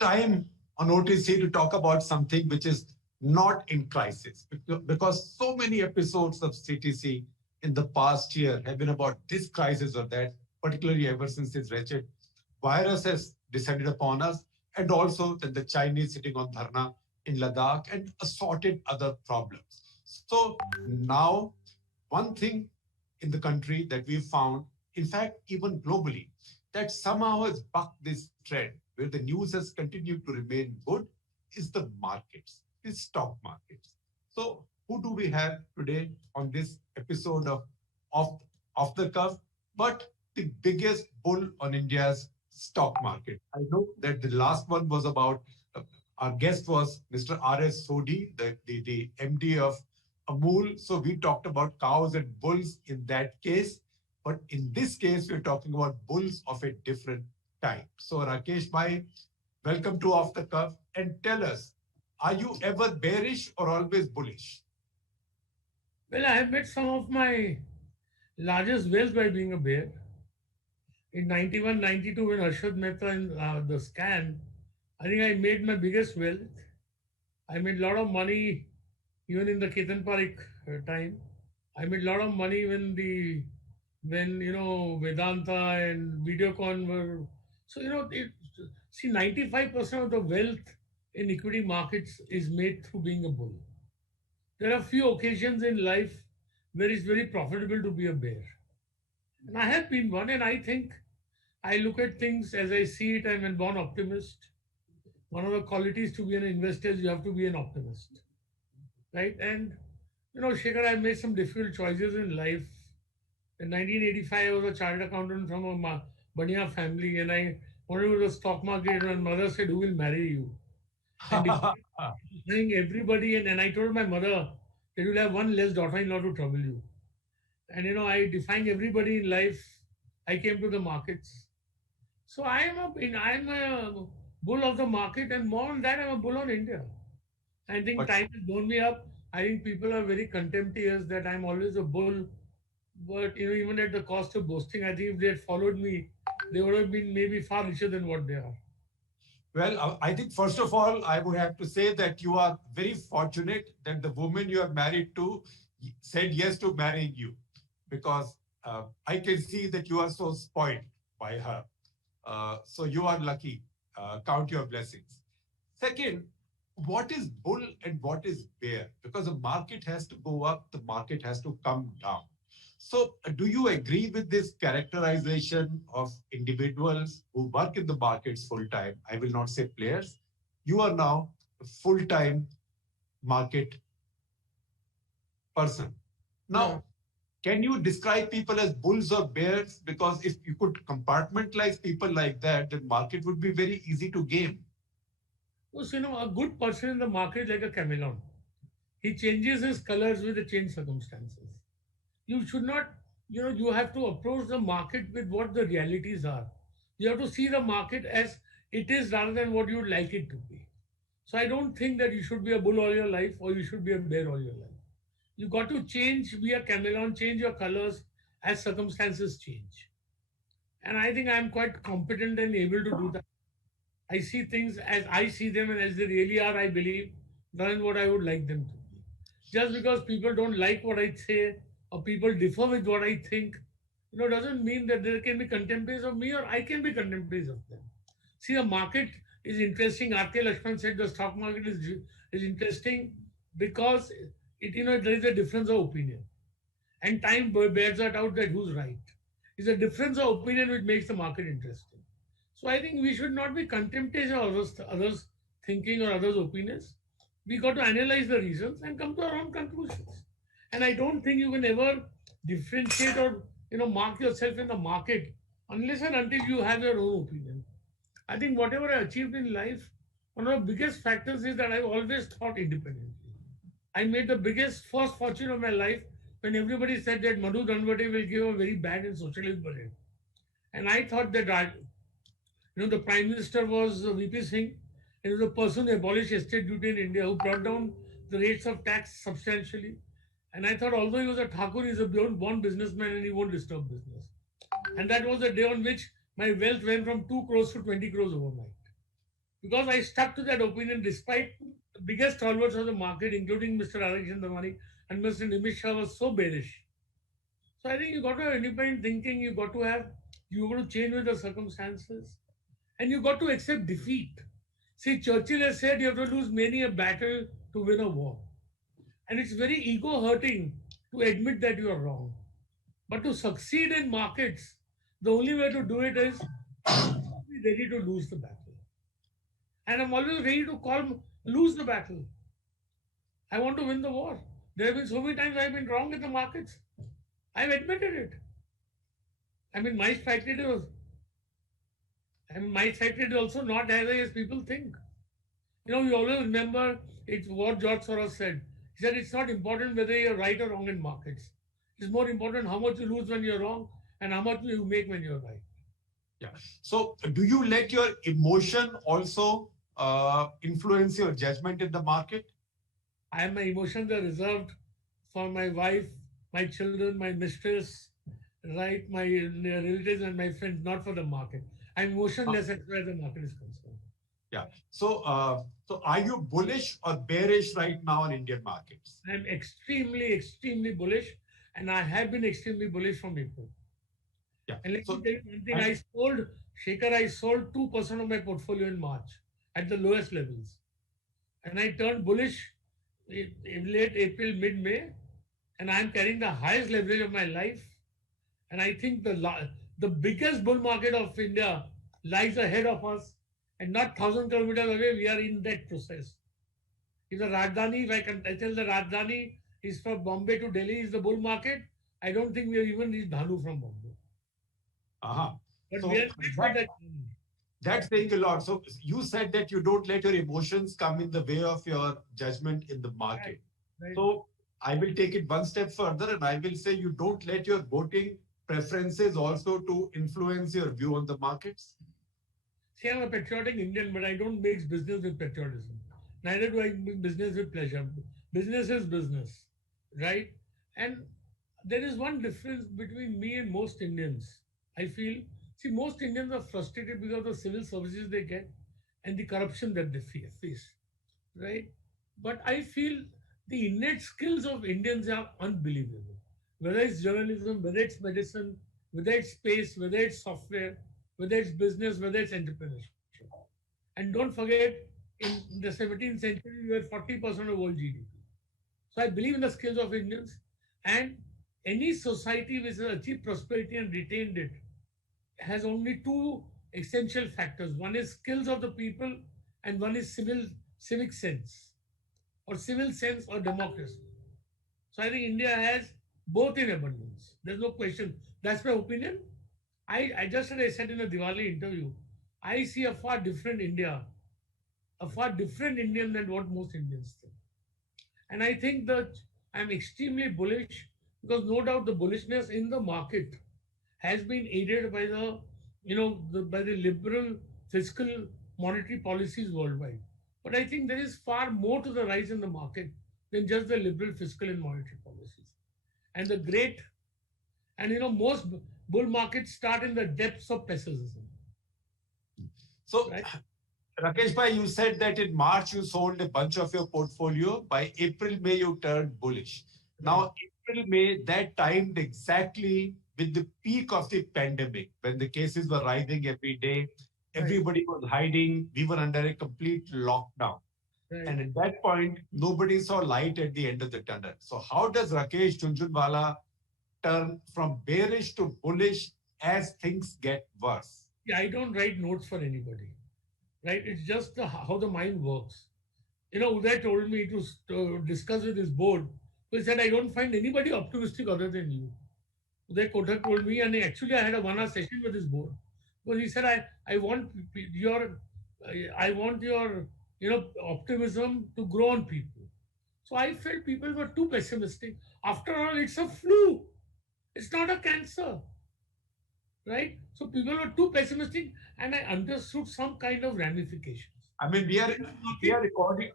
time on OTC to talk about something which is not in crisis because so many episodes of CTC in the past year have been about this crisis or that, particularly ever since this wretched virus has descended upon us, and also that the Chinese sitting on dharna in Ladakh and assorted other problems. So now, one thing in the country that we've found, in fact, even globally, that somehow has bucked this trend where the news has continued to remain good is the markets, is stock markets. So who do we have today on this episode of Off the Cuff? But the biggest bull on India's stock market. I know that the last one was about, our guest was Mr. R.S. Sodhi, the MD of Amul. So we talked about cows and bulls in that case. But in this case, we're talking about bulls of a different type. So Rakesh bhai, welcome to Off the Cuff, and tell us, are you ever bearish or always bullish? Well, I have made some of my largest wealth by being a bear. In 91, 92, when Harshad Mehta in the scan, I think I made my biggest wealth. I made a lot of money even in the Ketan Parekh time. I made a lot of money when Vedanta and Videocon were. So, see, 95% of the wealth in equity markets is made through being a bull. There are few occasions in life where it's very profitable to be a bear. And I have been one, and I think I look at things as I see it. I'm a born optimist. One of the qualities to be an investor is you have to be an optimist, right? And Shekhar, I made some difficult choices in life. In 1985, I was a chartered accountant from a Bania family, and I wanted to go to the stock market. And my mother said, "Who will marry you?" And defying everybody, and I told my mother that you'll have one less daughter-in-law to trouble you. And I defying everybody in life, I came to the markets. So I'm a bull of the market, and more than that, I'm a bull on India. I think But time has blown me up. I think people are very contemptuous that I'm always a bull. But even at the cost of boasting, I think if they had followed me, they would have been maybe far richer than what they are. well, I think first of all, I would have to say that you are very fortunate that the woman you are married to said yes to marrying you, because I can see that you are so spoiled by her. So you are lucky. Count your blessings. Second, what is bull and what is bear? Because the market has to go up, the market has to come down. So, do you agree with this characterization of individuals who work in the markets full time? I will not say players. You are now a full time market person. Yeah. Now, can you describe people as bulls or bears? Because if you could compartmentalize people like that, then market would be very easy to game. So, a good person in the market is like a chameleon. He changes his colors with the changed circumstances. You should not, you have to approach the market with what the realities are. You have to see the market as it is rather than what you would like it to be. So I don't think that you should be a bull all your life or you should be a bear all your life. You got to change, be a chameleon, change your colors as circumstances change. And I think I'm quite competent and able to do that. I see things as I see them and as they really are, I believe, rather than what I would like them to be. Just because people don't like what I say or people differ with what I think, doesn't mean that there can be contemporaries of me or I can be contemporaries of them. See, the market is interesting. R.K. Lakshman said the stock market is interesting because there is a difference of opinion. And time bears that out that who's right. It's a difference of opinion which makes the market interesting. So I think we should not be contemptuous of others' thinking or others' opinions. We got to analyze the reasons and come to our own conclusions. And I don't think you can ever differentiate or mark yourself in the market unless and until you have your own opinion. I think whatever I achieved in life, one of the biggest factors is that I've always thought independently. I made the biggest first fortune of my life when everybody said that Madhu Dhanvate will give a very bad and socialist budget. And I thought that the Prime Minister was VP Singh. He was the person who abolished estate duty in India, who brought down the rates of tax substantially. And I thought, although he was a Thakur, he's a born businessman and he won't disturb business. And that was the day on which my wealth went from 2 crores to 20 crores overnight. because I stuck to that opinion despite the biggest stalwarts of the market, including Mr. Rakesh Jhunjhunwala and Mr. Nimish Shah, was so bearish. So I think you got to have independent thinking. You got to change with the circumstances, and you got to accept defeat. See, Churchill has said you have to lose many a battle to win a war, and it's very ego hurting to admit that you are wrong. But to succeed in markets, the only way to do it is be ready to lose the battle. And I'm always ready to lose the battle. I want to win the war. There have been so many times I've been wrong in the markets. I've admitted it. I mean, my strike rate was, my strike rate is also not as high as people think. You know, we always remember it's what George Soros said. He said it's not important whether you're right or wrong in markets. It's more important how much you lose when you're wrong and how much you make when you're right. Yeah. So do you let your emotion also influence your judgment in the market? My emotions are reserved for my wife, my children, my mistress, right, my relatives and my friends, not for the market. I'm emotionless as far as the market is concerned. Yeah. So are you bullish or bearish right now on Indian markets? I'm extremely, extremely bullish, and I have been extremely bullish from April. Yeah. And let So me tell you one thing, I sold 2% of my portfolio in March at the lowest levels. And I turned bullish in late April, mid-May, and I'm carrying the highest leverage of my life. And I think the biggest bull market of India lies ahead of us, and not 1,000 kilometers away. We are in that process. If the Rajdhani, if I tell the Rajdhani is from Bombay to Delhi is the bull market, I don't think we have even reached Dhanu from Bombay. Uh-huh. But So we are next that, that. that's saying a lot. So you said that you don't let your emotions come in the way of your judgment in the market. Right. So I will take it one step further and I will say you don't let your voting preferences also to influence your view on the markets. See, I'm a patriotic Indian, but I don't mix business with patriotism. Neither do I mix business with pleasure. Business is business, right? And there is one difference between me and most Indians. I feel, see, most Indians are frustrated because of the civil services they get and the corruption that they face, right? But I feel the innate skills of Indians are unbelievable. Whether it's journalism, whether it's medicine, whether it's space, whether it's software, whether it's business, whether it's entrepreneurship. And don't forget, in the 17th century, we were 40% of world GDP. So I believe in the skills of Indians, and any society which has achieved prosperity and retained it has only two essential factors. One is skills of the people, and one is civic sense, or civil sense, or democracy. So I think India has both in abundance. There's no question. That's my opinion. I just as I said in a Diwali interview, I see a far different India, a far different Indian than what most Indians think. And I think that I'm extremely bullish because no doubt the bullishness in the market has been aided by by the liberal fiscal monetary policies worldwide. But I think there is far more to the rise in the market than just the liberal fiscal and monetary policies. And the great, and most bull markets start in the depths of pessimism. So Right? Rakesh bhai, you said that in March you sold a bunch of your portfolio. By April, May, you turned bullish. Now, April, May, that timed exactly with the peak of the pandemic, when the cases were rising every day. Everybody was hiding. We were under a complete lockdown. Right. And at that point, nobody saw light at the end of the tunnel. So how does Rakesh Jhunjhunwala turn from bearish to bullish as things get worse? Yeah, I don't write notes for anybody. Right? It's just how the mind works. Uday told me to discuss with his board. So he said, I don't find anybody optimistic other than you. Uday Kothak told me, and actually I had a 1 hour session with his board. Because he said, I want your optimism to grow on people. So I felt people were too pessimistic. After all, it's a flu. It's not a cancer. Right? So people were too pessimistic, and I understood some kind of ramifications. I mean, we are recording,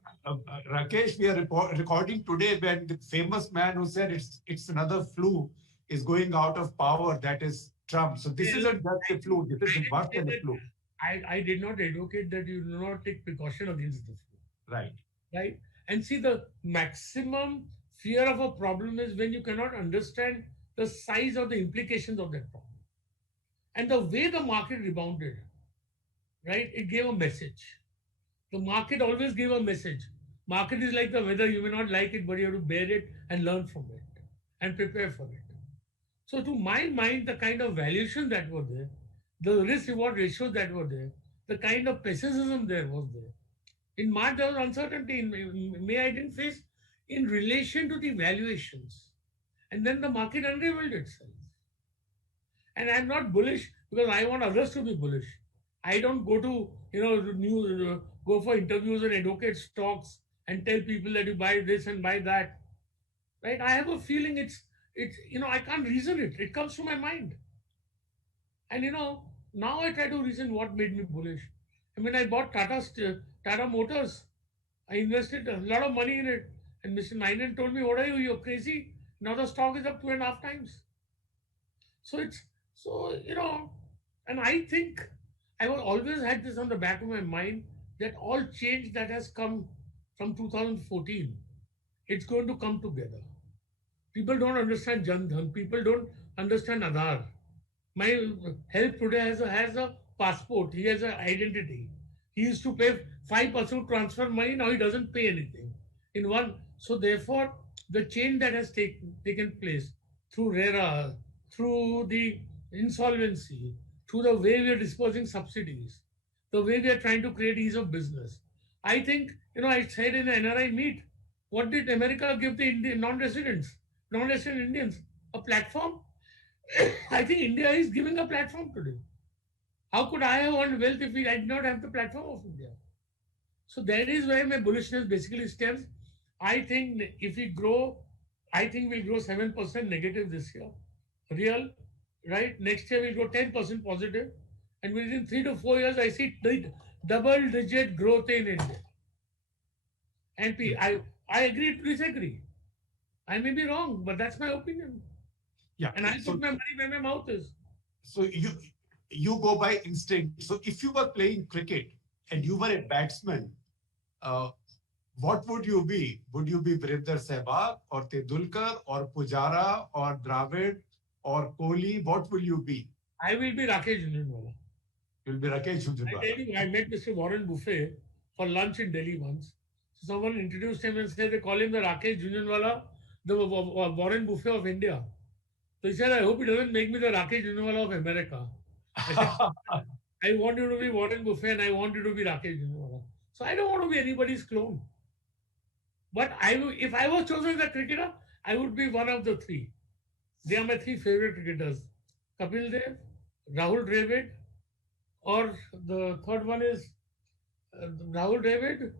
Rakesh, we are recording today when the famous man who said it's another flu is going out of power, that is Trump. So this isn't just a flu, this is worse than a flu. I did not advocate that you do not take precaution against the flu, Right. right? And see, the maximum fear of a problem is when you cannot understand the size of the implications of that problem. And the way the market rebounded, right? It gave a message. The market always gave a message. Market is like the weather. You may not like it, but you have to bear it and learn from it and prepare for it. So to my mind, the kind of valuation that were there, the risk reward ratios that were there, the kind of pessimism there was there. In March, there was uncertainty. In May, I didn't face in relation to the valuations. And then the market unraveled itself. And I'm not bullish because I want others to be bullish. I don't go to, go for interviews and advocate stocks and tell people that you buy this and buy that. Right? I have a feeling I can't reason it. It comes to my mind. And now I try to reason what made me bullish. I mean, I bought Tata Motors. I invested a lot of money in it. And Mr. Nainan told me, "What are you? You're crazy. Now the stock is up 2.5 times." So and I think I will always had this on the back of my mind that all change that has come from 2014, it's going to come together. People don't understand Jan Dhan. People don't understand Aadhaar. My help today has a passport. He has an identity. He used to pay 5% transfer money. Now he doesn't pay anything in one. So therefore, the change that has taken place through RERA, through the insolvency, through the way we are dispersing subsidies, the way we are trying to create ease of business. I think, I said in the NRI meet, what did America give the Indian non-resident Indians? A platform? I think India is giving a platform today. How could I have earned wealth if I did not have the platform of India? So that is where my bullishness basically stems. I think if we grow, I think we'll grow 7% negative this year. Real, right? Next year we'll grow 10% positive. And within 3 to 4 years, I see double-digit growth in India. And I agree to disagree. I may be wrong, but that's my opinion. Yeah. And I put my money where my mouth is. So you go by instinct. So if you were playing cricket and you were a batsman, what would you be? Would you be Virender Sehwag or Tendulkar or Pujara or Dravid or Kohli? What will you be? I will be Rakesh Jhunjhunwala. You'll be Rakesh I Jhunjhunwala. tell you, I met Mr. Warren Buffett for lunch in Delhi once. So someone introduced him and said they call him the Rakesh Jhunjhunwala, the Warren Buffett of India. So he said, I hope he doesn't make me the Rakesh Jhunjhunwala of America. I said, I want you to be Warren Buffett and I want you to be Rakesh Jhunjhunwala. So I don't want to be anybody's clone. But if I was chosen as a cricketer, I would be one of the three. They are my three favorite cricketers. Kapil Dev, Rahul Dravid, or the third one is Rahul Dravid,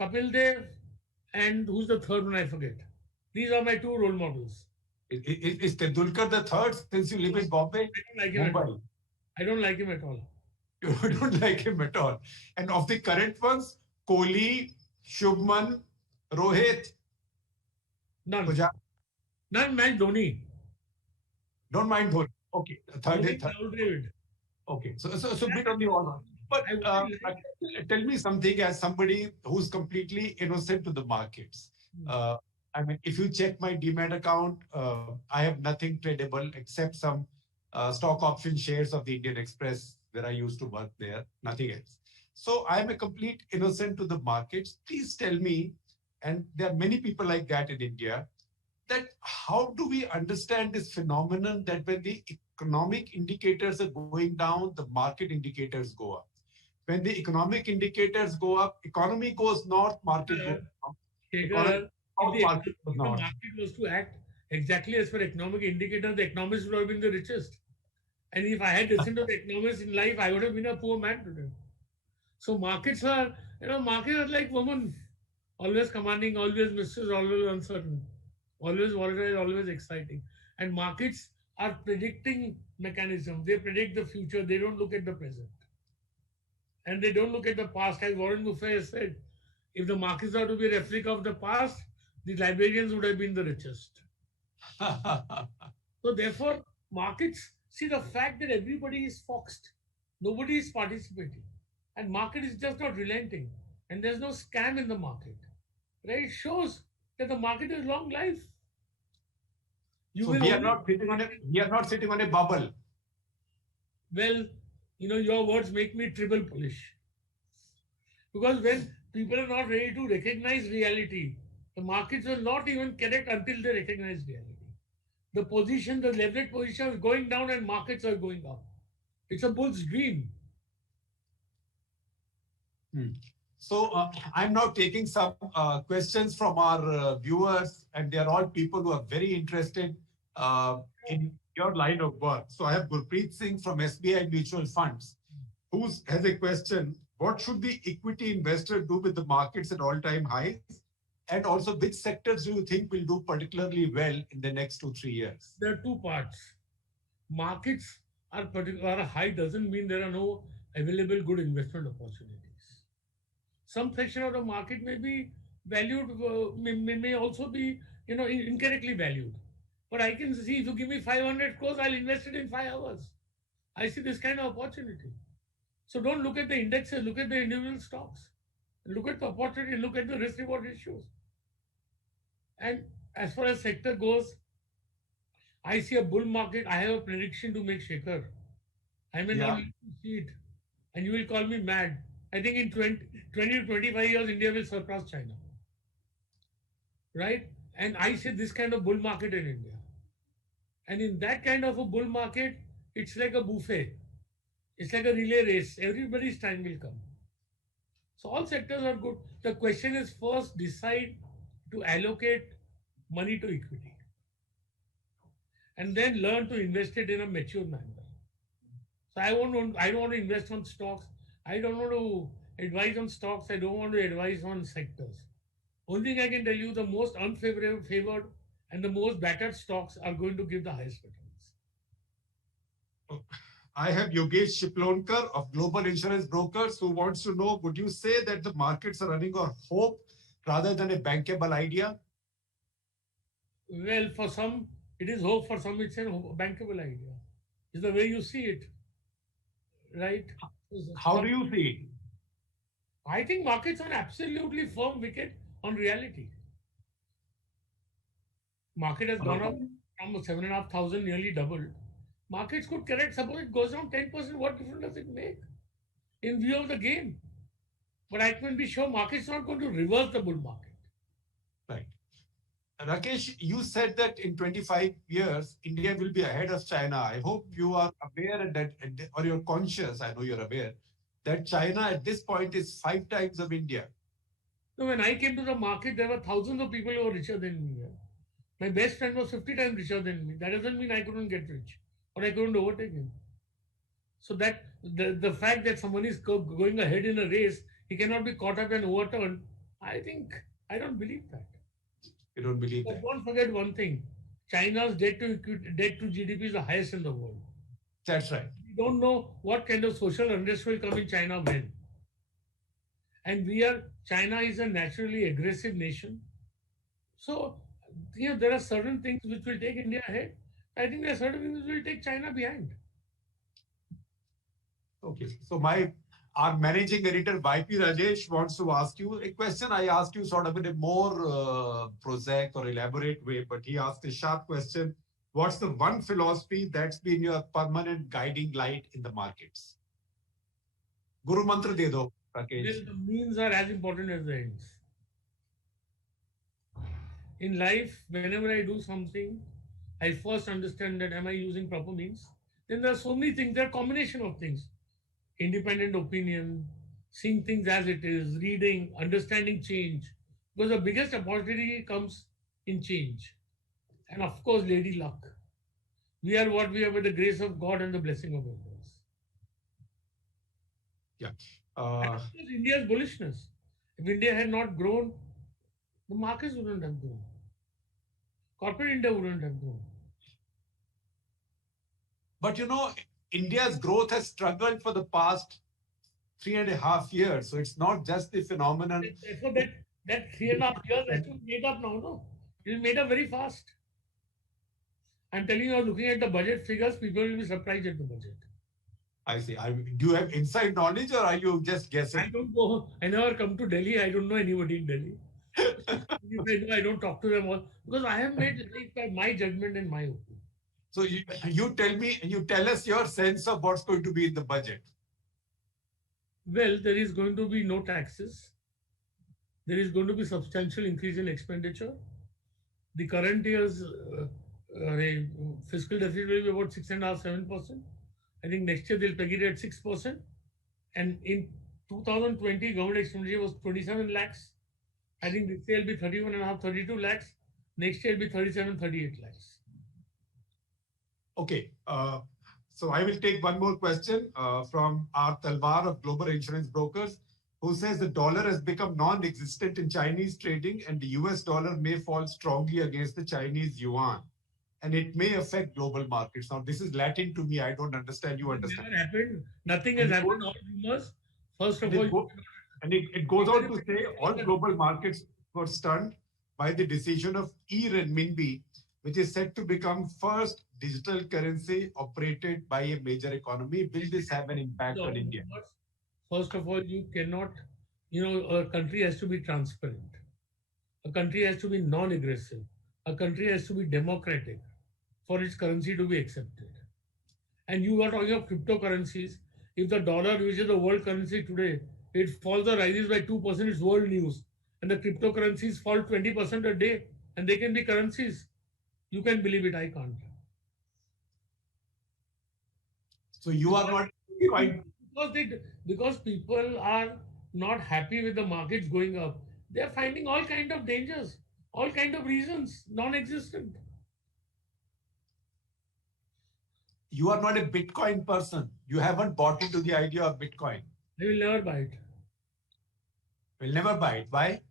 Kapil Dev, and who's the third one? I forget. These are my two role models. Is Tendulkar the third since you live in Bombay? I don't like him at all. You don't like him at all. And of the current ones, Kohli, Shubman, Rohit, None. Pujara. None mind Dhoni. Don't mind Dhoni. Okay. Third. David. Okay. So bit on the order. But tell me something as somebody who's completely innocent to the markets. I mean, if you check my Demat account, I have nothing tradable except some stock option shares of the Indian Express where I used to work there, nothing else. So I'm a complete innocent to the markets. Please tell me, and there are many people like that in India, that how do we understand this phenomenon that when the economic indicators are going down, the market indicators go up. When the economic indicators go up, economy goes north, market goes down. If the market was to act exactly as per economic indicator, the economists would have been the richest. And if I had listened to the economists in life, I would have been a poor man today. So markets are like women, always commanding, always mistress, always uncertain, always volatile, always exciting. And markets are predicting mechanism. They predict the future. They don't look at the present. And they don't look at the past. As Warren Buffett said, if the markets are to be a replica of the past, the librarians would have been the richest. So therefore, markets See, the fact that everybody is foxed, nobody is participating, and market is just not relenting, and there's no scam in the market, right? It shows that the market is long life. You So will we are only, not sitting on a bubble. well, your words make me triple bullish. Because when people are not ready to recognize reality, the markets will not even correct until they recognize reality. The leverage position is going down and markets are going up. It's a bull's dream. Hmm. So I'm now taking some questions from our viewers, and they are all people who are very interested in your line of work. So I have Gurpreet Singh from SBI Mutual Funds, who has a question. What should the equity investor do with the markets at all-time highs? And also, which sectors do you think will do particularly well in the next 2-3 years? There are two parts. Markets are high doesn't mean there are no available good investment opportunities. Some section of the market may be valued, may also be incorrectly valued. But I can see if you give me 500 crores, I'll invest it in 5 hours. I see this kind of opportunity. So don't look at the indexes, look at the individual stocks. Look at the opportunity, look at the risk reward ratios. And as far as sector goes, I see a bull market. I have a prediction to make, Shekhar. I may not Yeah. see it, and you will call me mad. I think in 20 to 25 years, India will surpass China, right? And I see this kind of bull market in India. And in that kind of a bull market, it's like a buffet. It's like a relay race. Everybody's time will come. So all sectors are good. The question is first decide to allocate money to equity and then learn to invest it in a mature manner. So I don't want to invest on stocks. I don't want to advise on stocks. I don't want to advise on sectors. Only thing I can tell you, the most unfavored favored and the most battered stocks are going to give the highest returns. I have Yogesh Shiplonkar of Global Insurance Brokers who wants to know, would you say that the markets are running on hope rather than a bankable idea? Well, for some, it is hope. For some, it's a bankable idea. It's the way you see it, right? How do you see it? I think markets are absolutely firm wicket on reality. Market has gone up from 7,500, nearly doubled. Markets could correct. Suppose it goes down 10%. What difference does it make in view of the game? But I can be sure market's not going to reverse the bull market. Right. Rakesh, you said that in 25 years, India will be ahead of China. I hope you are aware that, or you're conscious, I know you're aware, that China at this point is 5 times of India. So when I came to the market, there were thousands of people who were richer than me. My best friend was 50 times richer than me. That doesn't mean I couldn't get rich or I couldn't overtake him. So that the fact that someone is going ahead in a race, he cannot be caught up and overturned. I don't believe that. You don't believe But that? don't forget one thing: China's debt to GDP is the highest in the world. That's right. We don't know what kind of social unrest will come in China when. And China is a naturally aggressive nation. So, there are certain things which will take India ahead. I think there are certain things which will take China behind. Okay. So our managing editor, YP Rajesh, wants to ask you a question. I asked you sort of in a more prosaic or elaborate way, but he asked a sharp question. What's the one philosophy that's been your permanent guiding light in the markets? Guru Mantra de do, Rakesh. The means are as important as the ends. In life, whenever I do something, I first understand that am I using proper means? Then there are so many things, there are combination of things. Independent opinion, seeing things as it is, reading, understanding change. Because the biggest opportunity comes in change. And of course, lady luck. We are what we are with the grace of God and the blessing of others. Yeah. And of course, India's bullishness. If India had not grown, the markets wouldn't have grown. Corporate India wouldn't have grown. But India's growth has struggled for the past 3.5 years. So it's not just the phenomenon. Therefore, that 3.5 years has to be made up now, no? It is made up very fast. I'm telling you, looking at the budget figures, people will be surprised at the budget. I see. Do you have inside knowledge or are you just I guessing? don't go, I never come to Delhi. I don't know anybody in Delhi. If I know, I don't talk to them all because I have made life by my judgment and my opinion. So you tell us your sense of what's going to be in the budget. Well, there is going to be no taxes. There is going to be substantial increase in expenditure. The current year's fiscal deficit will be about 6.5, 7%. I think next year they'll peg it at 6%. And in 2020, government expenditure was 27 lakhs. I think this year will be 31.5, 32 lakhs. Next year will be 37, 38 lakhs. Okay. So I will take one more question from R. Talwar of Global Insurance Brokers, who says the dollar has become non-existent in Chinese trading and the US dollar may fall strongly against the Chinese yuan. And it may affect global markets. Now, this is Latin to me. I don't understand. You It understand. never happened. Nothing And has it happened. goes, All rumors. First of and all, it, go, and it goes on to say all global markets were stunned by the decision of e-renminbi, which is set to become first digital currency operated by a major economy. Will this have an impact on India? First of all, you cannot, a country has to be transparent. A country has to be non-aggressive. A country has to be democratic for its currency to be accepted. And you are talking of cryptocurrencies. If the dollar, which is the world currency today, it falls or rises by 2%, it's world news. And the cryptocurrencies fall 20% a day, and they can be currencies. You can believe it, I can't. So you are not quite... Because people are not happy with the markets going up. They're finding all kind of dangers, all kind of reasons, non-existent. You are not a Bitcoin person. You haven't bought into the idea of Bitcoin. I will never buy it. Will never buy it. Why?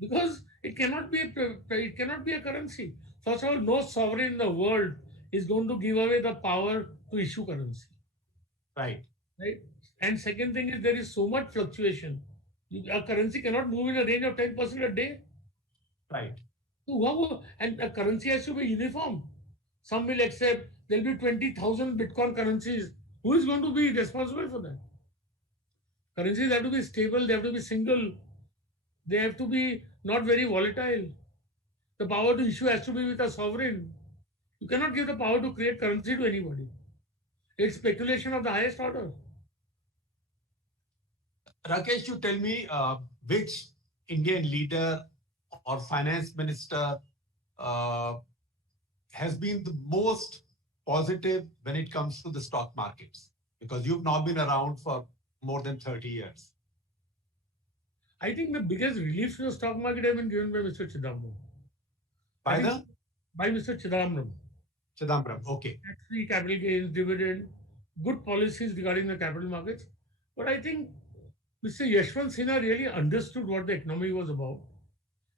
Because it cannot be a currency. First of all, no sovereign in the world is going to give away the power to issue currency. Right. Right. And second thing is there is so much fluctuation. A currency cannot move in a range of 10% a day. Right. And a currency has to be uniform. Some will accept there will be 20,000 Bitcoin currencies. Who is going to be responsible for that? Currencies have to be stable, they have to be single, they have to be not very volatile. The power to issue has to be with a sovereign. You cannot give the power to create currency to anybody. It's speculation of the highest order. Rakesh, you tell me which Indian leader or finance minister has been the most positive when it comes to the stock markets? Because you've now been around for more than 30 years. I think the biggest relief to the stock market have been given by Mr. Chidambaram. By Mr. Chidambaram. Chidambaram, okay. Tax-free capital gains, dividend, good policies regarding the capital markets. But I think Mr. Yashwant Sinha really understood what the economy was about.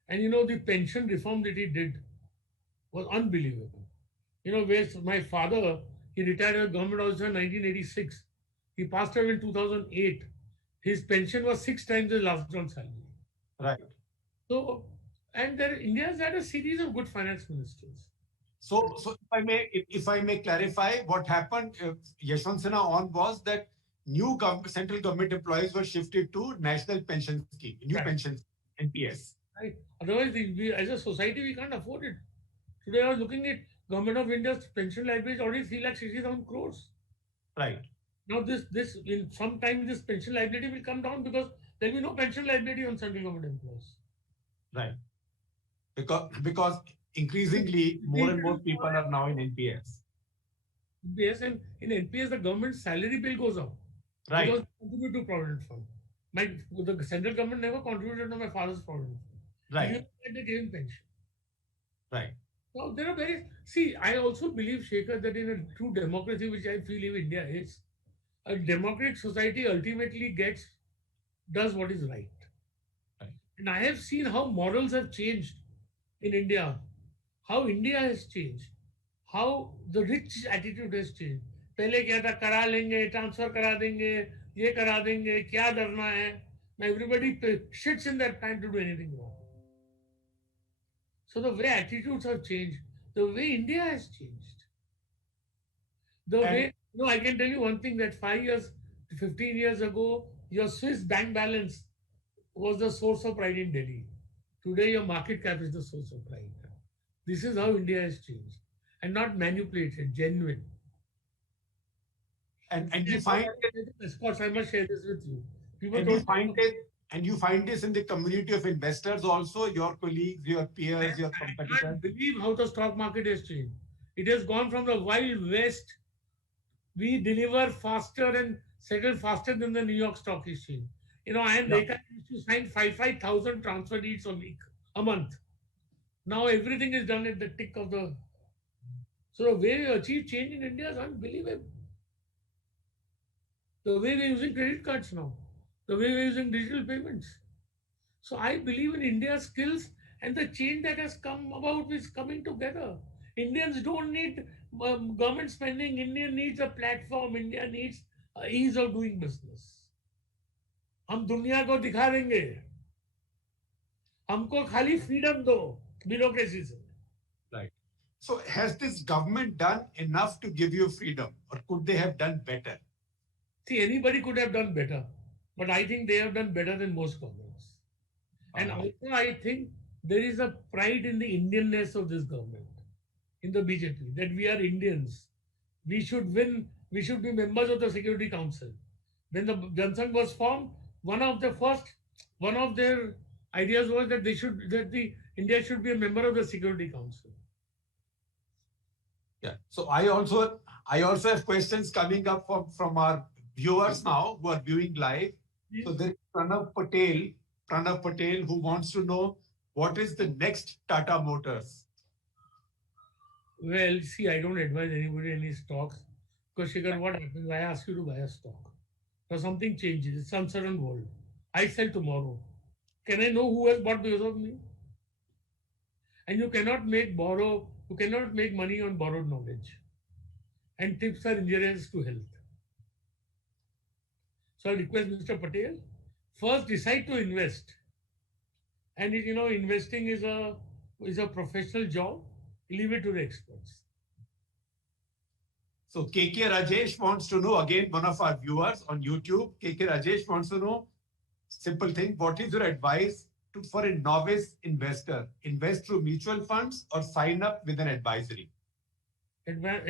And the pension reform that he did was unbelievable. Where my father, he retired as government officer in 1986. He passed away in 2008. His pension was 6 times his last drawn salary. Right. So, and India has had a series of good finance ministers. So if I may clarify, what happened, Yashwant Sinha on was that new central government employees were shifted to National Pension Scheme, new pension, NPS. Right. Otherwise, as a society, we can't afford it. Today, I was looking at Government of India's pension liability is already 3,60,000 crores. Right. Now, in some time, this pension liability will come down because there will be no pension liability on central government employees. Right. Because increasingly, more and more people are now in NPS. Yes, and in NPS, the government salary bill goes up. Right. Because they contribute to Provident Fund. The central government never contributed to my father's Provident Fund. Right. They gave him pension. Right. Now, there are I also believe, Shekhar, that in a true democracy, which I feel India is, a democratic society ultimately does what is right. And I have seen how morals have changed in India, how India has changed, how the rich attitude has changed. पहले क्या था, करा लेंगे, transfer करा देंगे, ये करा देंगे, क्या डरना है? Now everybody shits in that time to do anything wrong. So the way attitudes have changed, The way India has changed. The And way, I can tell you one thing that 5 years, 15 years ago, your Swiss bank balance was the source of pride in Delhi. Today, your market cap is the source of pride. This is how India has changed and not manipulated, genuine. and you Yes, find it, of course, I must share this with you. People and you don't find it, and you find this in the community of investors also, your colleagues, your peers, your I competitors. can't believe how the stock market has changed. It has gone from the wild west. We deliver faster and settle faster than the New York Stock Exchange. I and Yeah. Rekha used to sign 5,000 transfer deeds a month. Now everything is done at the tick of the. So the way we achieve change in India is unbelievable. The way we're using credit cards now, the way we're using digital payments. So I believe in India's skills and the change that has come about is coming together. Indians don't need government spending. India needs a platform. India needs ease of doing business. हम दुनिया को दिखा देंगे हमको खाली freedom दो bureaucracy से. Right. So has this government done enough to give you freedom, or could they have done better? See, anybody could have done better, but I think they have done better than most governments. And also, I think there is a pride in the Indianness of this government, in the BJP, that we are Indians. We should win. We should be members of the Security Council. When the Jansangh was formed, one of their ideas was that India should be a member of the Security Council. Yeah. So I also have questions coming up from our viewers now who are viewing live. So there's Pranav Patel, who wants to know what is the next Tata Motors. Well, see, I don't advise anybody any stocks because Shikhar, what happens? I ask you to buy a stock. Now something changes. It's uncertain world. I sell tomorrow. Can I know who has bought because of me? And you cannot make money on borrowed knowledge. And tips are injurious to health. So I request Mr. Patel, first decide to invest. And investing is a professional job. Leave it to the experts. So KK Rajesh wants to know, again, one of our viewers on YouTube, KK Rajesh wants to know, simple thing, what is your advice for a novice investor? Invest through mutual funds or sign up with an advisory? Invest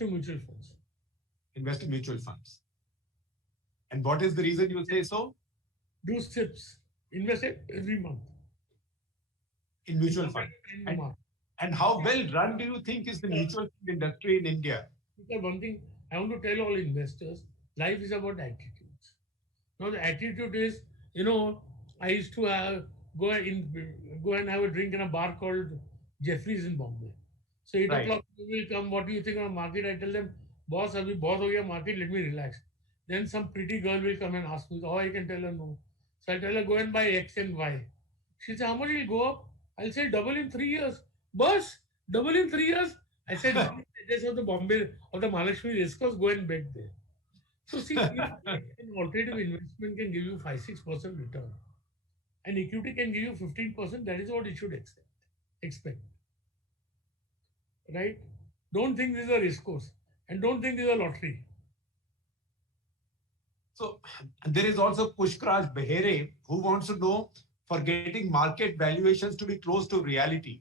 in mutual funds. Invest in mutual funds. And what is the reason you say so? Do SIPs. Invest it every month. In mutual funds. And how well run do you think is the mutual fund industry in India? Because one thing I want to tell all investors, life is about attitudes. Now the attitude is, I used to go and have a drink in a bar called Jeffrey's in Bombay. So 8 o'clock people will come, what do you think of the market? I tell them, boss, abhi bahut ho gaya market, let me relax. Then some pretty girl will come and ask me, I can tell her no. So I tell her, go and buy X and Y. She says, how much will go up? I'll say double in 3 years. Boss, double in 3 years? I said, this of the Bombay or the Mahalakshmi race course, go and bet there. So see, an alternative investment can give you 5-6% return. And equity can give you 15%. That is what you should expect. Right? Don't think this is a race course. And don't think this is a lottery. So there is also Pushkraj Behere, who wants to know, for getting market valuations to be close to reality,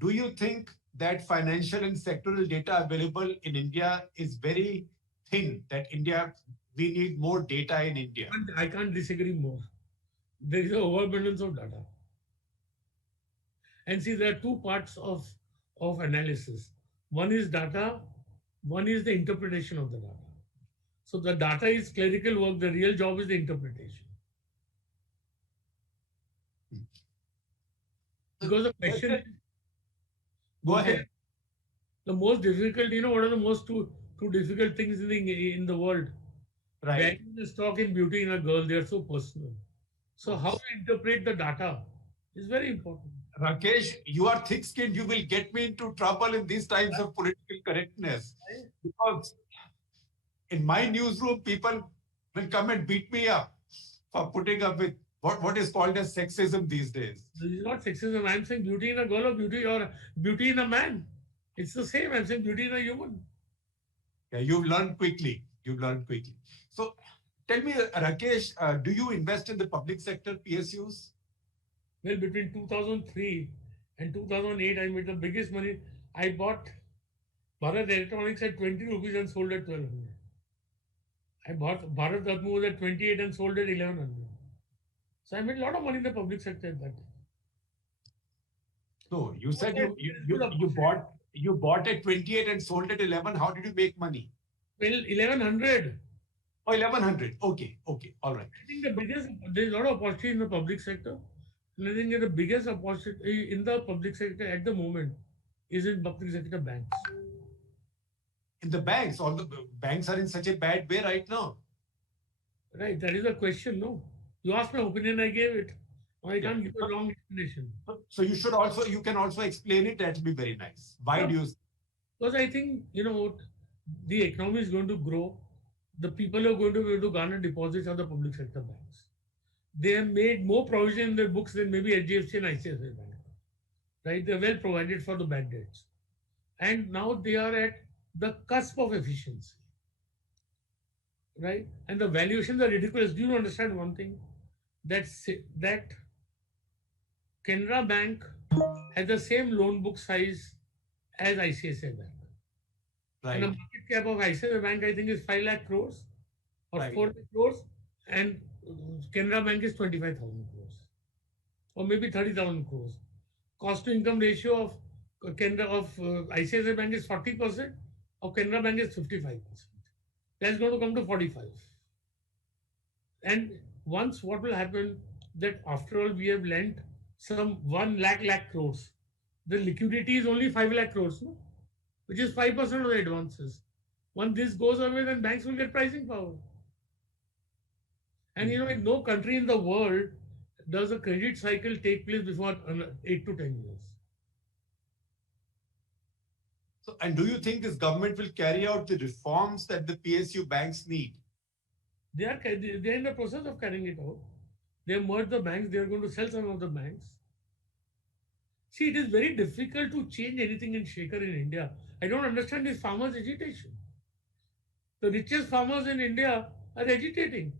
do you think that financial and sectoral data available in India is very thin, that we need more data in India? I can't disagree more. There is an overabundance of data. And see, there are two parts of analysis. One is data, one is the interpretation of the data. So the data is clerical work, the real job is the interpretation. Because the question is, go ahead. The most difficult, what are the most two difficult things in the world? Right. Valuing the stock in beauty in a girl, they are so personal. So how you interpret the data is very important. Rakesh, you are thick-skinned. You will get me into trouble in these times of political correctness. Because in my newsroom, people will come and beat me up for putting up with what is called as sexism these days. This is not sexism. I'm saying beauty in a girl or beauty in a man. It's the same. I'm saying beauty in a human. Yeah, you've learned quickly. You've learned quickly. So tell me, Rakesh, do you invest in the public sector PSUs? Well, between 2003 and 2008, I made the biggest money. I bought Bharat Electronics at 20 rupees and sold at 1200. I bought Bharat Ratna was at 28 and sold at 1100. So I made a lot of money in the public sector at that time. No, you said Okay, you bought at 28 and sold at 11. How did you make money? Well, 1100. Oh, 1100. Okay, okay, all right. I think there's a lot of opportunity in the public sector. And I think the biggest opportunity in the public sector at the moment is in public sector banks. In the banks, all the banks are in such a bad way right now. Right, that is the question, no? You asked my opinion, I gave it. I can't give a wrong explanation. So you can also explain it. That will be very nice. Why do you? Because I think, the economy is going to grow. The people are going to be able to garner deposits of the public sector banks. They have made more provision in their books than maybe HDFC and ICICI Bank. Right? They're well provided for the bad debts. And now they are at the cusp of efficiency. Right? And the valuations are ridiculous. Do you understand one thing? That Canara Bank has the same loan book size as ICICI Bank. Right. And the market cap of ICICI Bank, I think, is 5 lakh crores or 4 lakh crores, and Canara Bank is 25,000 crores or maybe 30,000 crores. Cost to income ratio of ICICI Bank is 40%, of Canara Bank is 55%. That's going to come to 45. And once what will happen that after all we have lent some 1 lakh crores, the liquidity is only 5 lakh crores, no? Which is 5% of the advances. Once this goes away, then banks will get pricing power. And in no country in the world does a credit cycle take place before 8 to 10 years. So, and do you think this government will carry out the reforms that the PSU banks need? They are in the process of carrying it out. They have merged the banks. They are going to sell some of the banks. See, it is very difficult to change anything in Shekhar in India. I don't understand this farmers' agitation. The richest farmers in India are agitating.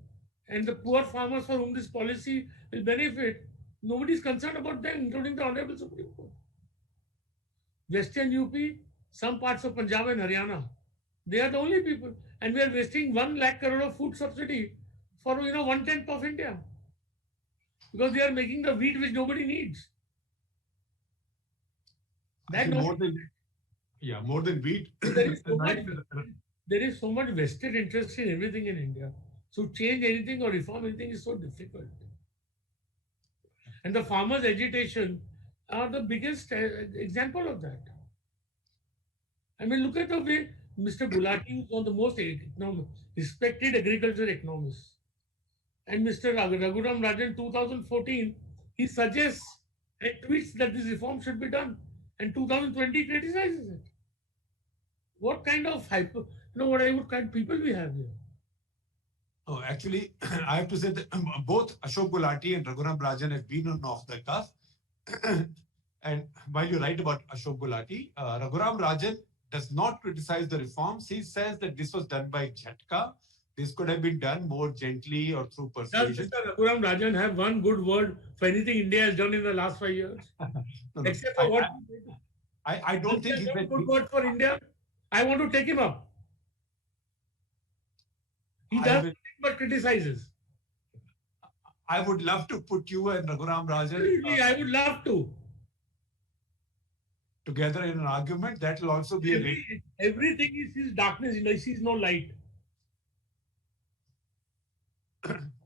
And the poor farmers for whom this policy will benefit, nobody is concerned about them, including the Honorable Supreme Court. Western UP, some parts of Punjab and Haryana, they are the only people. And we are wasting 1 lakh crore of food subsidy for 1/10 of India. Because they are making the wheat which nobody needs. More than wheat. There is so much vested interest in everything in India. So change anything or reform anything is so difficult. And the farmers' agitation are the biggest example of that. I mean, look at the way Mr. Gulati is one of the most respected agriculture economists. And Mr. Raghuram Rajan, 2014, he suggests and tweets that this reform should be done. And 2020 criticizes it. What kind of what kind of people we have here? Oh, actually, I have to say that both Ashok Gulati and Raghuram Rajan have been on Off the Cuff. And while you write about Ashok Gulati, Raghuram Rajan does not criticize the reforms. He says that this was done by Jhatka. This could have been done more gently or through persuasion. Does Mr. Raghuram Rajan have one good word for anything India has done in the last 5 years? No, Except for what? I don't think he has a good word for India. I want to take him up. He does nothing but criticizes. I would love to put you and Raghuram Rajan. I would love to. Together in an argument. That will also be everything he sees darkness, he sees no light.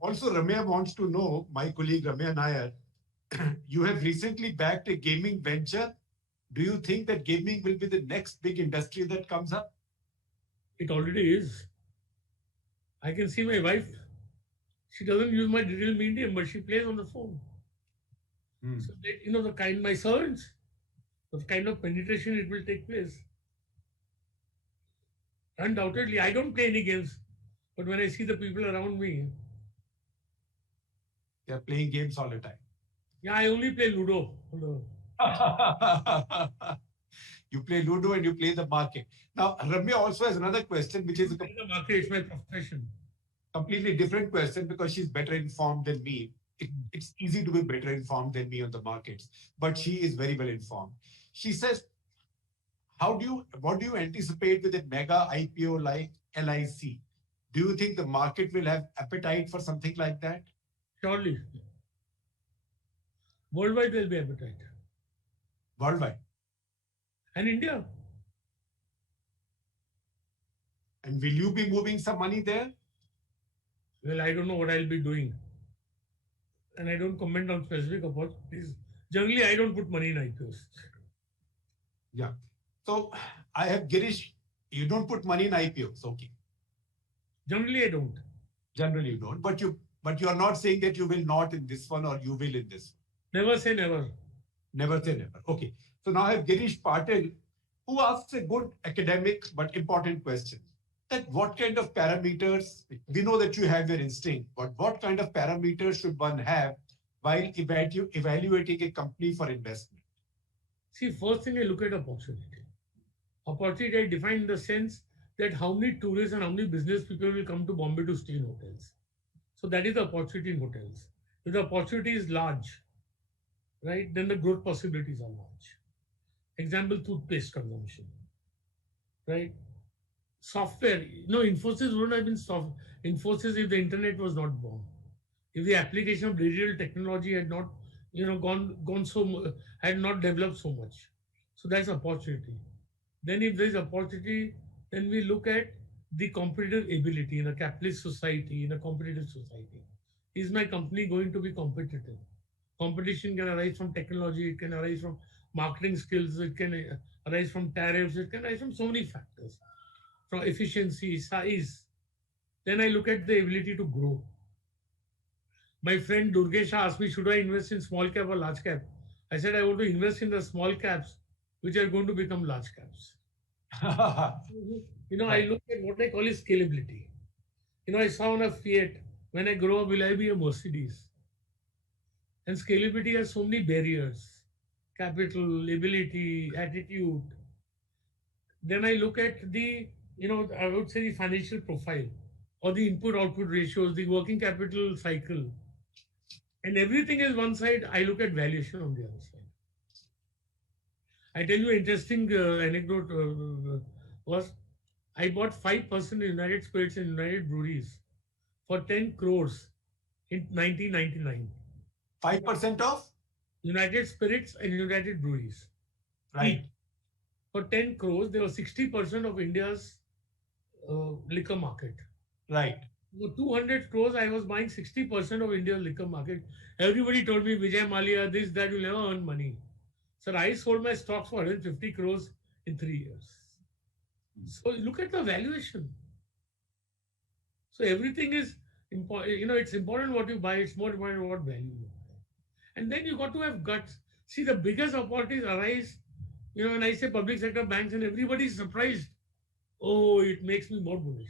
Also, Ramya wants to know, my colleague Ramya Nair, you have recently backed a gaming venture. Do you think that gaming will be the next big industry that comes up? It already is. I can see my wife. She doesn't use my digital medium, but she plays on the phone. So that, my servants, the kind of penetration it will take place. Undoubtedly, I don't play any games, but when I see the people around me, They're playing games all the time. Yeah, I only play Ludo. You play Ludo and you play the market. Now, Ramya also has another question, which is a The market is my profession. completely different question because she's better informed than me. It's easy to be better informed than me on the markets, but she is very well informed. She says, what do you anticipate with a mega IPO like LIC? Do you think the market will have appetite for something like that? Surely. Worldwide there will be appetite. Worldwide. And India. And will you be moving some money there? Well, I don't know what I'll be doing. And I don't comment on specific opportunities. Generally, I don't put money in IPOs. Yeah. So I have Girish, you don't put money in IPOs. Okay. Generally, I don't. Generally you don't, but you are not saying that you will not in this one or you will in this one. Never say never. Never say never. Okay. So now I have Girish Patel, who asks a good academic but important question. That what kind of parameters, we know that you have your instinct, but what kind of parameters should one have while evaluating a company for investment? See, first thing I look at opportunity. Opportunity I define in the sense that how many tourists and how many business people will come to Bombay to stay in hotels. So that is the opportunity in hotels. If the opportunity is large, right, then the growth possibilities are large. Example, toothpaste consumption, right? Software, Infosys wouldn't have been Infosys if the internet was not born. If the application of digital technology had not, had not developed so much. So that's opportunity. Then if there is opportunity, then we look at the competitive ability in a capitalist society, in a competitive society. Is my company going to be competitive? Competition can arise from technology, it can arise from marketing skills, it can arise from tariffs, it can arise from so many factors, from efficiency, size. Then I look at the ability to grow. My friend Durgesh asked me, should I invest in small cap or large cap? I said, I want to invest in the small caps, which are going to become large caps. I Right. look at what I call is scalability. I saw on a Fiat, when I grow up, will I be a Mercedes? And scalability has so many barriers: capital, ability, attitude. Then I look at I would say the financial profile or the input output ratios, the working capital cycle. And everything is one side. I look at valuation on the other side. I tell you an interesting anecdote was I bought 5% in United Spirits and United Breweries for 10 crores in 1999. 5% of? United Spirits and United Breweries. Right. Each. For 10 crores, there was 60% of India's liquor market. Right. For 200 crores, I was buying 60% of India's liquor market. Everybody told me, Vijay Mallya, this, that, you'll never earn money. So I sold my stocks for 150 crores in 3 years. So look at the valuation. So everything is important. It's important what you buy. It's more important what value you buy. And then you got to have guts. See, the biggest opportunities arise, when I say public sector banks and everybody is surprised. Oh, it makes me more bullish.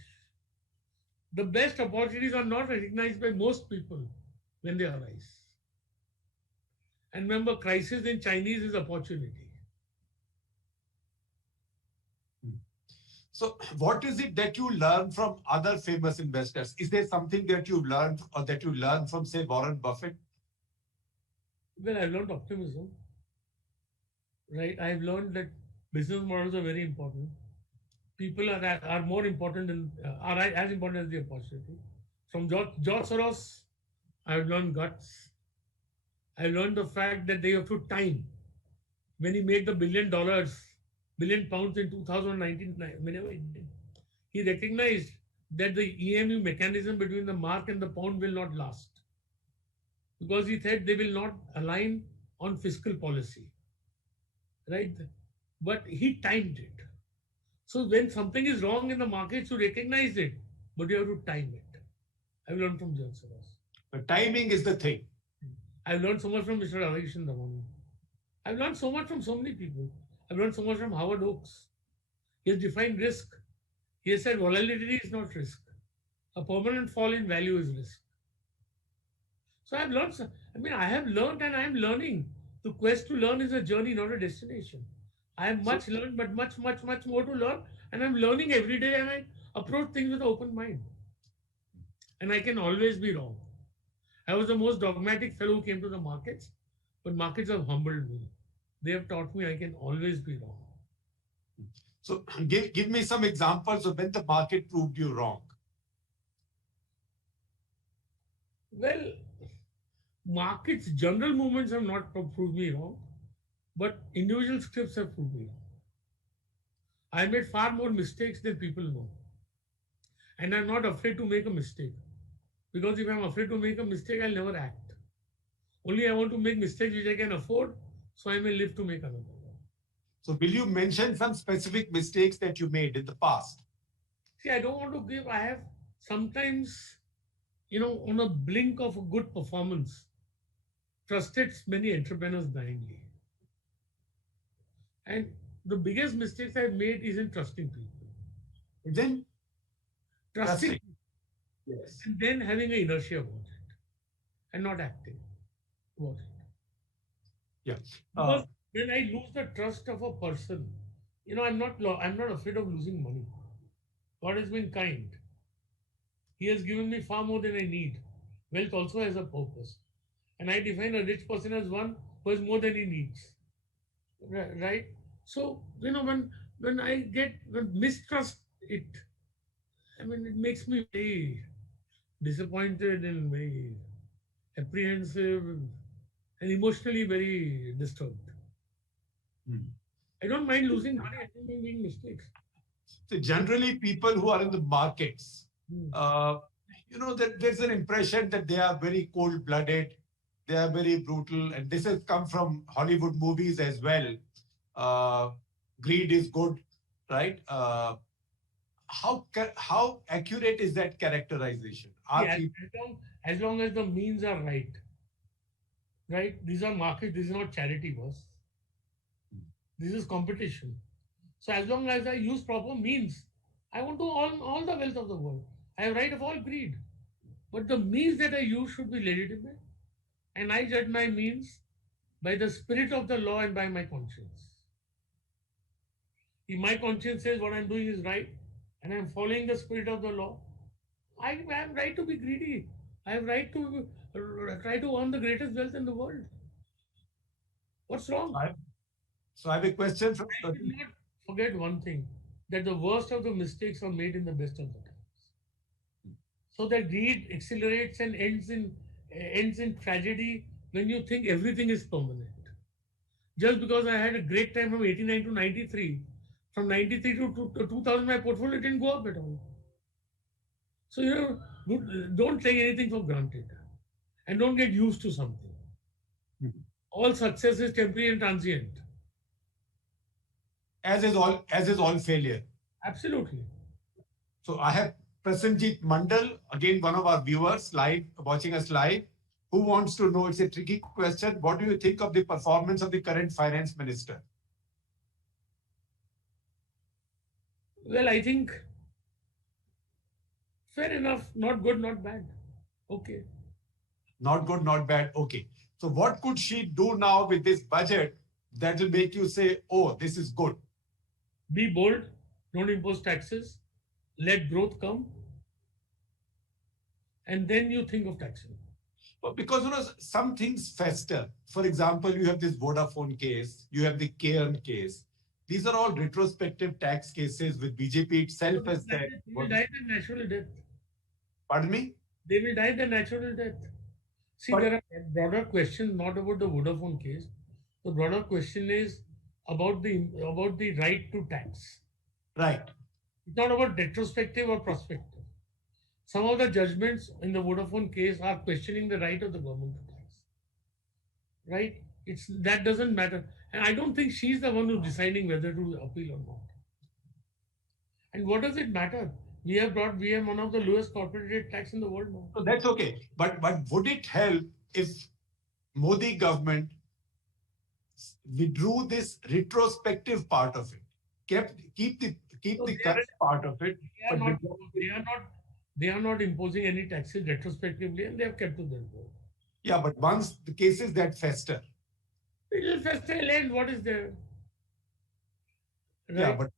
The best opportunities are not recognized by most people when they arise. And remember, crisis in Chinese is opportunity. So what is it that you learn from other famous investors? Is there something that you learned or that you learn from, say, Warren Buffett? Well, I've learned optimism, right? I've learned that business models are very important. People are more important than are as important as the opportunity. From George Soros, I've learned guts. I learned the fact that they have to time. When he made the billion pounds in 2019, whenever he recognized that the EMU mechanism between the mark and the pound will not last because he said they will not align on fiscal policy, right? But he timed it. So when something is wrong in the market, you recognize it, but you have to time it. I've learned from George Soros. The timing is the thing. I've learned so much from Mr. Rakesh Jhunjhunwala. I've learned so much from so many people. I've learned so much from Howard Oakes. He has defined risk. He has said volatility is not risk. A permanent fall in value is risk. So I've learned. I mean, I have learned and I am learning. The quest to learn is a journey, not a destination. I have So much learned, but much, much, much more to learn. And I'm learning every day and I approach things with an open mind. And I can always be wrong. I was the most dogmatic fellow who came to the markets, but markets have humbled me. They have taught me I can always be wrong. so give me some examples of when the market proved you wrong. Well, markets, general movements have not proved me wrong, but individual scripts have proved me wrong. I made far more mistakes than people know. And I'm not afraid to make a mistake. Because if I'm afraid to make a mistake, I'll never act. Only I want to make mistakes which I can afford, so I may live to make another. So will you mention some specific mistakes that you made in the past? See, I don't want to give, I have sometimes, on a blink of a good performance, trusted many entrepreneurs blindly. And the biggest mistakes I've made is in trusting people. Then Trusting yes. and then having an inertia about it and not acting about it. Yeah. Because when I lose the trust of a person, I'm not afraid of losing money. God has been kind. He has given me far more than I need. Wealth also has a purpose. And I define a rich person as one who has more than he needs. Right? So, when mistrust it, I mean, it makes me very disappointed and very apprehensive and emotionally very disturbed. I don't mind losing money, I don't mind making mistakes. So generally, people who are in the markets, Hmm. that there's an impression that they are very cold-blooded, they are very brutal, and this has come from Hollywood movies as well. Greed is good, right? How accurate is that characterization? Are Yeah, people as long as the means are right, right? These are markets, this is not charity, boss. This is competition. So as long as I use proper means, I want to own all the wealth of the world. I have right of all greed. But the means that I use should be legitimate. And I judge my means by the spirit of the law and by my conscience. If my conscience says what I'm doing is right and I'm following the spirit of the law, I have right to be greedy. I have right to try to earn the greatest wealth in the world. What's wrong? I, so I have a question from I should not forget one thing, that the worst of the mistakes are made in the best of the times. So that greed accelerates and ends in tragedy when you think everything is permanent. Just because I had a great time from 89 to 93, from 93 to 2000, my portfolio didn't go up at all. So, don't take anything for granted and don't get used to something. All success is temporary and transient. as is all failure. Absolutely. So I have Prasenjit Mandal, again one of our viewers live, watching us live, who wants to know, it's a tricky question, what do you think of the performance of the current finance minister? Well, I think fair enough, not good, not bad. Okay. Not good, not bad. Okay. So what could she do now with this budget that will make you say, oh, this is good? Be bold, don't impose taxes, let growth come, and then you think of taxing. Well, because some things fester. For example, you have this Vodafone case, you have the Cairn case. These are all retrospective tax cases with BJP itself has said. They will die the natural death. Pardon me? They will die the natural death. See, But there are broader questions, not about the Vodafone case. The broader question is about the right to tax. right. It's not about retrospective or prospective. Some of the judgments in the Vodafone case are questioning the right of the government to tax. Right? It's that doesn't matter. And I don't think she's the one who's deciding whether to appeal or not. And what does it matter? We have one of the lowest corporate rate tax in the world now. So that's okay. But would it help if Modi government withdrew this retrospective part of it, keep the current part of it, They are but not withdraw they are not they are not imposing any taxes retrospectively, and they have kept to their word. Yeah, but once the cases that fester. It will fester and what is there? Yeah, Right? but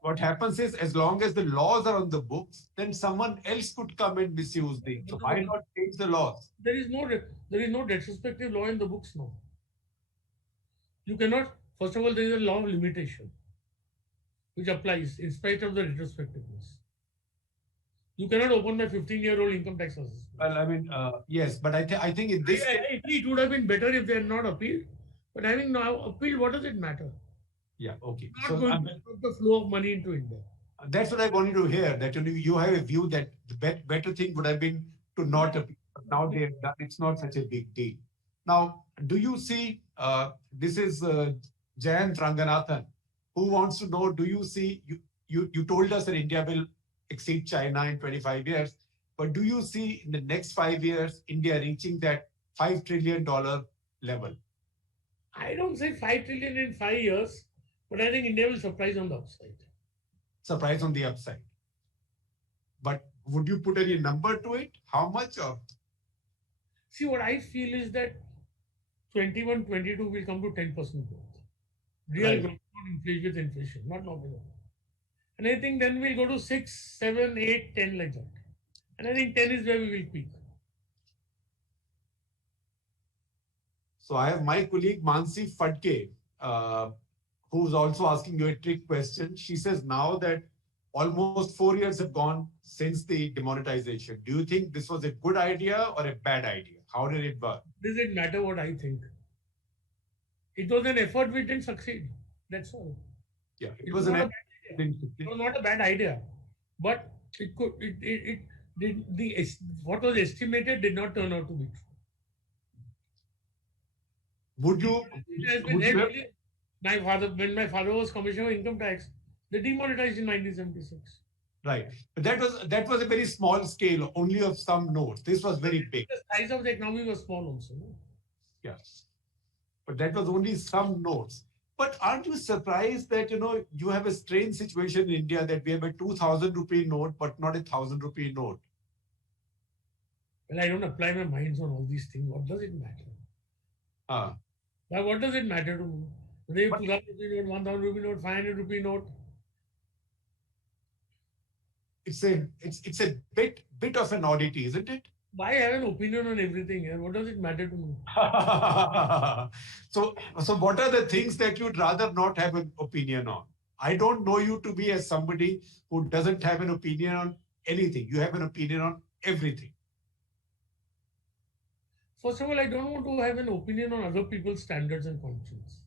what happens is as long as the laws are on the books, then someone else could come and misuse things. But So why not change the laws? there is no retrospective law in the books now. You cannot, first of all, there is a law of limitation which applies in spite of the retrospectiveness. You cannot open my 15-year-old income tax assessment. Well, I mean, yes, but I think in this case, I agree it would have been better if they had not appealed. But having now appealed, what does it matter? yeah, okay. Not So going to stop the flow of money into India. that's what I wanted to hear. That you have a view that the better thing would have been to not appeal. But now they have done. It's not such a big deal. Now, do you see? This is Jayant Ranganathan, who wants to know. Do you see? You told us that India will exceed China in 25 years, but do you see in the next 5 years India reaching that $5 trillion level? I don't say 5 trillion in 5 years, but I think India will surprise on the upside. Surprise on the upside. But would you put any number to it? How much? Or See, what I feel is that 21, 22 will come to 10% growth. Real right. growth, not inflation with inflation, not nominal. And I think then we'll go to 6, 7, 8, 10 like that. And I think 10 is where we will peak. So I have my colleague Mansi Fadke, who's also asking you a trick question. She says now that almost 4 years have gone since the demonetization. Do you think this was a good idea or a bad idea? How did it work? Does it matter what I think? It was an effort we didn't succeed. That's all. Yeah, it was not a bad idea. It It was not a bad idea. But it could it did what was estimated did not turn out to be true. Would you? When my father was commissioner of income tax, they demonetized in 1976. Right, but that was a very small scale, only of some notes. This was very big. The size of the economy was small also. No? Yes, but that was only some notes. But aren't you surprised that you have a strange situation in India that we have a 2,000 rupee note, but not a 1,000 rupee note? Well, I don't apply my minds on all these things. What does it matter? Now, what does it matter to me? Today, 2,000 rupee note, 1,000 rupee note, 500 rupee note. It's a bit of an oddity, isn't it? Why have an opinion on everything here? What does it matter to me? So what are the things that you'd rather not have an opinion on? I don't know you to be as somebody who doesn't have an opinion on anything. You have an opinion on everything. First of all, I don't want to have an opinion on other people's standards and conscience.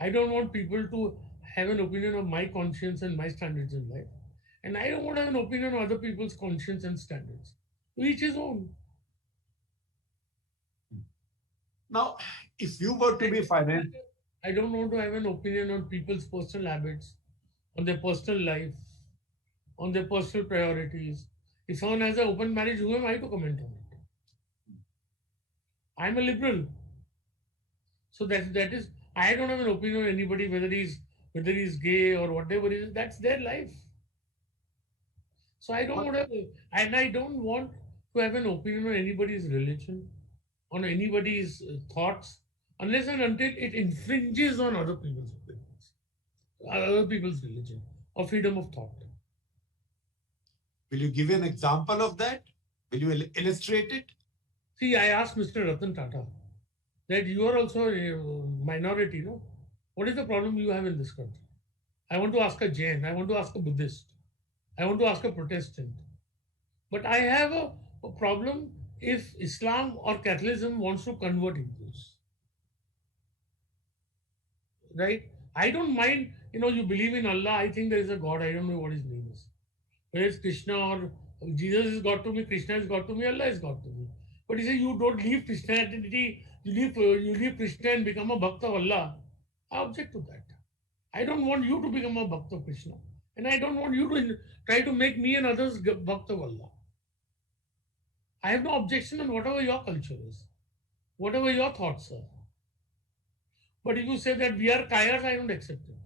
I don't want people to have an opinion of my conscience and my standards in life. And I don't want to have an opinion on other people's conscience and standards. To each his own. Now, if you were to be financial, I don't want to have an opinion on people's personal habits, on their personal life, on their personal priorities. If someone has an open marriage, who am I to comment on it? I'm a liberal. So that is, I don't have an opinion on anybody, whether he's gay or whatever it is, that's their life. So I don't want to, and I don't want to have an opinion on anybody's religion, on anybody's thoughts, unless and until it infringes on other people's opinions, other people's religion, or freedom of thought. Will you give an example of that? Will you illustrate it? See, I asked Mr. Ratan Tata that you are also a minority, no? What is the problem you have in this country? I want to ask a Jain, I want to ask a Buddhist, I want to ask a Protestant. But I have a problem if Islam or Catholicism wants to convert Hindus. Right? I don't mind, you believe in Allah, I think there is a God, I don't know what his name is. Whether it's Krishna or Jesus is God to me, Krishna is God to me, Allah is God to me. But he says you don't leave Christianity, you leave Krishna and become a Bhakt of Allah. I object to that. I don't want you to become a Bhakt of Krishna. And I don't want you to try to make me and others Bhakt of Allah. I have no objection on whatever your culture is, whatever your thoughts are. But if you say that we are kayas, I don't accept it.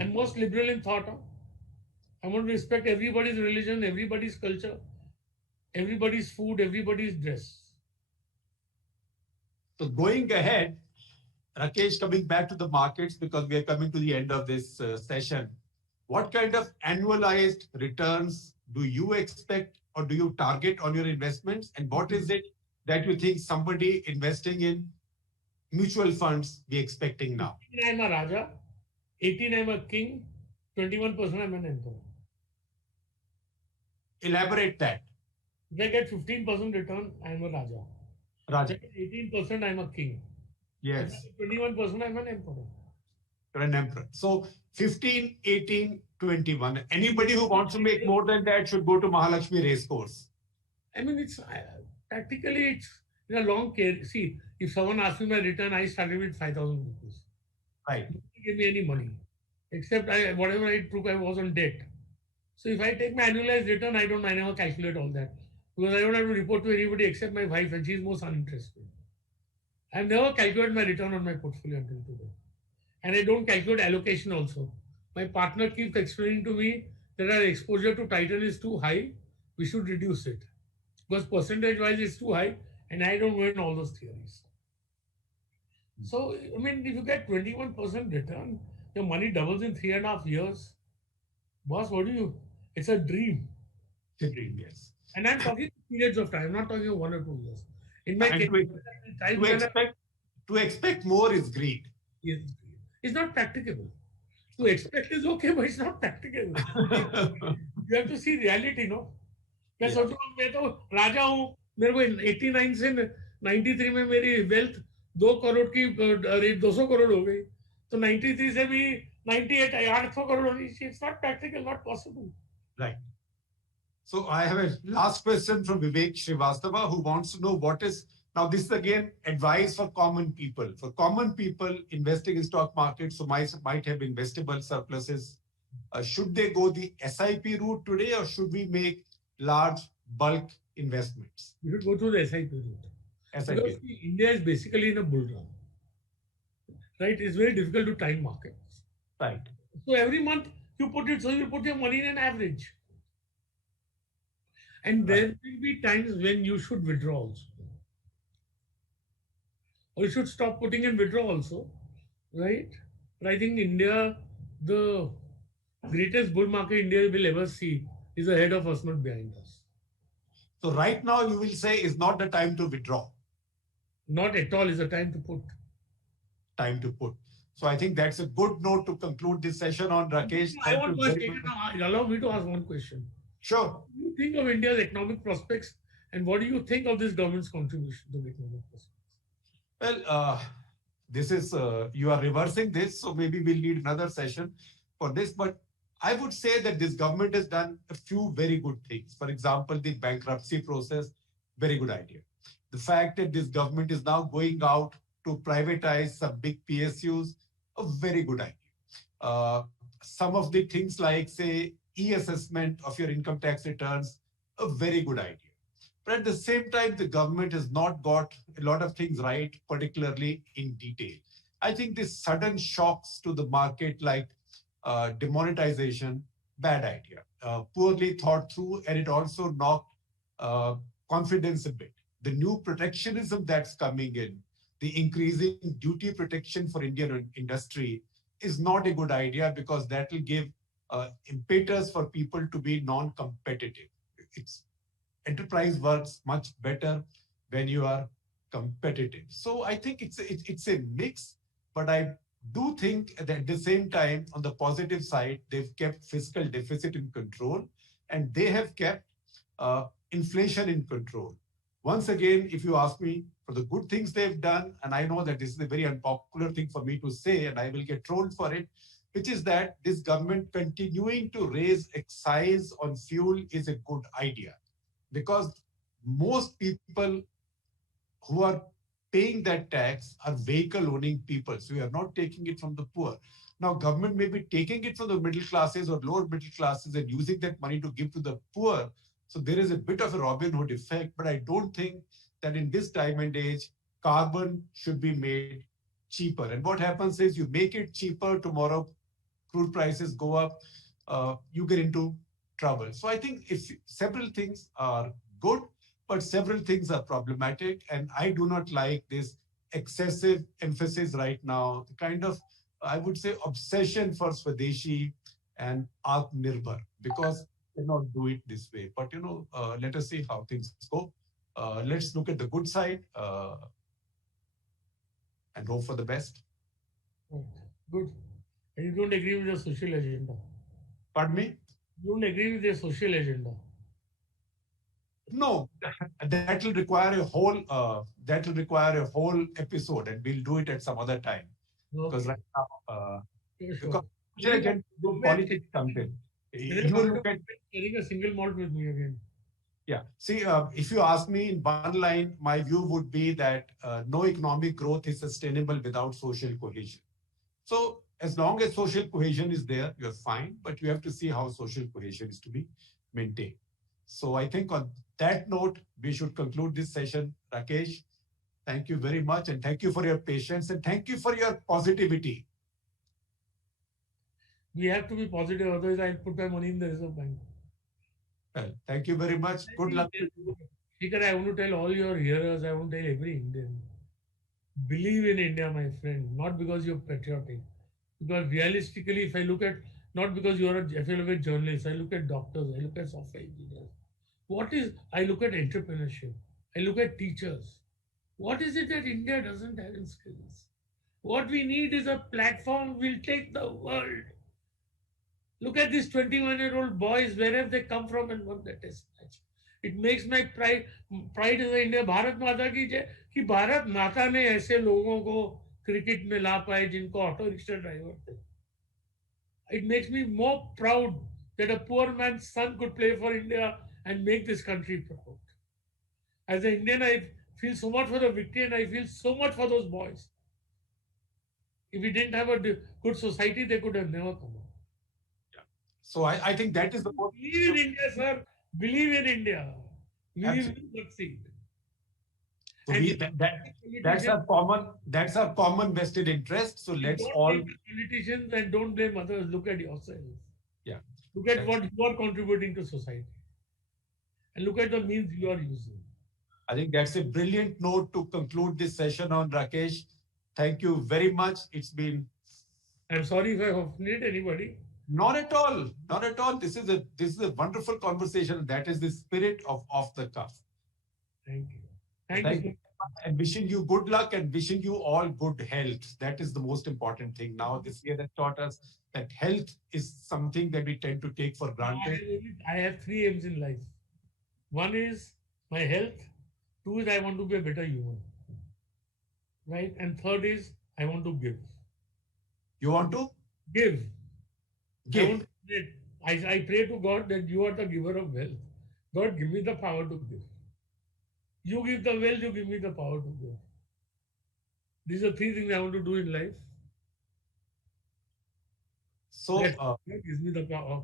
I'm most liberal in thought. I want to respect everybody's religion, everybody's culture. everybody's food, everybody's dress. So going ahead, Rakesh, coming back to the markets because we are coming to the end of this session, what kind of annualized returns do you expect or do you target on your investments? And what is it that you think somebody investing in mutual funds be expecting now? 18 I'm a Raja, 18 I'm a king, 21% I'm an emperor. Elaborate that. If I get 15% return, I'm a Raja. If I Raja. get 18%, I'm a king. If I Yes, get 21%, I'm an emperor. you're an emperor. So 15, 18, 21. Anybody who wants to make more than that should go to Mahalakshmi Racecourse. I mean, it's practically it's in a long care. See, if someone asks me my return, I started with 5,000 rupees. Right. Nobody gave me any money, except whatever I took, I was on debt. So if I take my annualized return, I never calculate all that because I don't have to report to anybody except my wife, and she's most uninterested. I've never calculated my return on my portfolio until today, and I don't calculate allocation also. My partner keeps explaining to me that our exposure to Titan is too high. We should reduce it because percentage wise it's too high, and I don't win all those theories. So, I mean, if you get 21% return, your money doubles in 3.5 years. Boss, what do you? It's a dream. The dream, yes. And I'm talking periods of time, I'm not talking 1 or 2 years. In my And case, to expect more is greed. it's not practicable. To expect is okay, but it's not practicable. You have to see reality, no? मैं Yeah. सोच रहा हूँ मैं तो राजा हूँ मेरे को 89 से 93 में मेरी वेल्थ 2 करोड़ की 200 करोड़ हो गई तो 93 से भी 98 800 करोड़ होनी चाहिए it's not practical not possible Right. So I have a last question from Vivek Srivastava who wants to know what is now this is again advice for common people. For common people investing in stock markets who might have investable surpluses, should they go the SIP route today or should we make large bulk investments? You should go through the SIP route. Because SIP. India is basically in a bull run. Right? It's very difficult to time markets. Right. So every month you put your money in an average. And there will be times when you should withdraw also. Or you should stop putting in withdraw also. Right? But I think India, the greatest bull market India will ever see is ahead of us, not behind us. So right now you will say is not the time to withdraw. Not at all is the time to put. Time to put. So I think that's a good note to conclude this session on, Rakesh. Thank you very much. Allow me to ask one question. Sure. What do you think of India's economic prospects and what do you think of this government's contribution to the economic prospects? Well, this is, you are reversing this, so maybe we'll need another session for this. But I would say that this government has done a few very good things. For example, the bankruptcy process, very good idea. The fact that this government is now going out to privatize some big PSUs, a very good idea. Some of the things like, say, e-assessment of your income tax returns, a very good idea. But at the same time, the government has not got a lot of things right, particularly in detail. I think these sudden shocks to the market like demonetization, bad idea. Poorly thought through, and it also knocked confidence a bit. The new protectionism that's coming in, the increasing duty protection for Indian industry is not a good idea because that will give impetus for people to be non-competitive. Enterprise works much better when you are competitive. So I think it's a mix, but I do think that at the same time, on the positive side, they've kept fiscal deficit in control and they have kept inflation in control. Once again, if you ask me for the good things they've done, and I know that this is a very unpopular thing for me to say, and I will get trolled for it, which is that this government continuing to raise excise on fuel is a good idea. Because most people who are paying that tax are vehicle owning people. So we are not taking it from the poor. Now, government may be taking it from the middle classes or lower middle classes and using that money to give to the poor. So there is a bit of a Robin Hood effect, but I don't think that in this time and age, carbon should be made cheaper. And what happens is you make it cheaper, tomorrow crude prices go up, you get into trouble. So I think if several things are good, but several things are problematic. And I do not like this excessive emphasis right now, the kind of, I would say, obsession for Swadeshi and Atmanirbhar, because we cannot do it this way. But, let us see how things go. Let's look at the good side and hope for the best. Good. And you don't agree with the social agenda? Pardon me? You don't agree with the social agenda? No, that will require a whole episode, and we'll do it at some other time. Okay. Because right now, Sure. because politics comes in. You look at sharing a single malt with me again. Yeah. See, if you ask me in one line, my view would be that no economic growth is sustainable without social cohesion. So as long as social cohesion is there, you're fine, but you have to see how social cohesion is to be maintained. So I think on that note, we should conclude this session. Rakesh, thank you very much, and thank you for your patience, and thank you for your positivity. We have to be positive, otherwise I'll put my money in the reserve bank. Well, thank you very much. Good luck to you. Shekhar, I want to tell all your hearers, I want to tell every Indian, believe in India, my friend, not because you're patriotic. Because realistically, if I look at, not because if I look at journalists, I look at doctors, I look at software engineers. I look at entrepreneurship, I look at teachers. What is it that India doesn't have in skills? What we need is a platform will take the world. Look at these 21-year-old boys, wherever they come from, and won the test match. It makes my pride in India. Bharat माता की जय कि भारत माता ने ऐसे लोगों को cricket में ला पाए जिनको ऑटो रिक्शा ड्राइवर थे. It makes me more proud that a poor man's son could play for India and make this country proud. As an Indian, I feel so much for the victory, and I feel so much for those boys. If we didn't have a good society, they could have never come out. So I think that is the most. Believe in India, sir. Believe in India. We will succeed. So that's our common vested interest. So let's all blame politicians and don't blame others. Look at yourself. Yeah. Look at what you are contributing to society. And look at the means you are using. I think that's a brilliant note to conclude this session on, Rakesh. Thank you very much. It's been. I'm sorry if I offended anybody. Not at all. Not at all. This is a wonderful conversation. That is the spirit of Off the Cuff. Thank you. Thank you. And wishing you good luck and wishing you all good health. That is the most important thing. Now, this year has taught us that health is something that we tend to take for granted. I have 3 aims in life. One is my health. 2 is I want to be a better human. Right? And 3rd is I want to give. You want to? Give. Give. I pray to God that you are the giver of wealth. God, give me the power to give. You give the wealth, you give me the power to give. These are 3 things I want to do in life. So, gives me the power.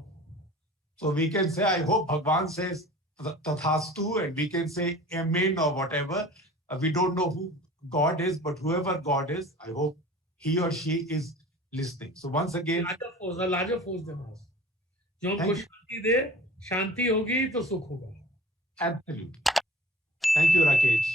So we can say, I hope Bhagwan says Tathastu, and we can say Amen or whatever. We don't know who God is, but whoever God is, I hope he or she is listening. So once again, a larger force than us. जो हमको शांति दे, शांति होगी तो सुख होगा. Absolutely. Thank you, Rakesh.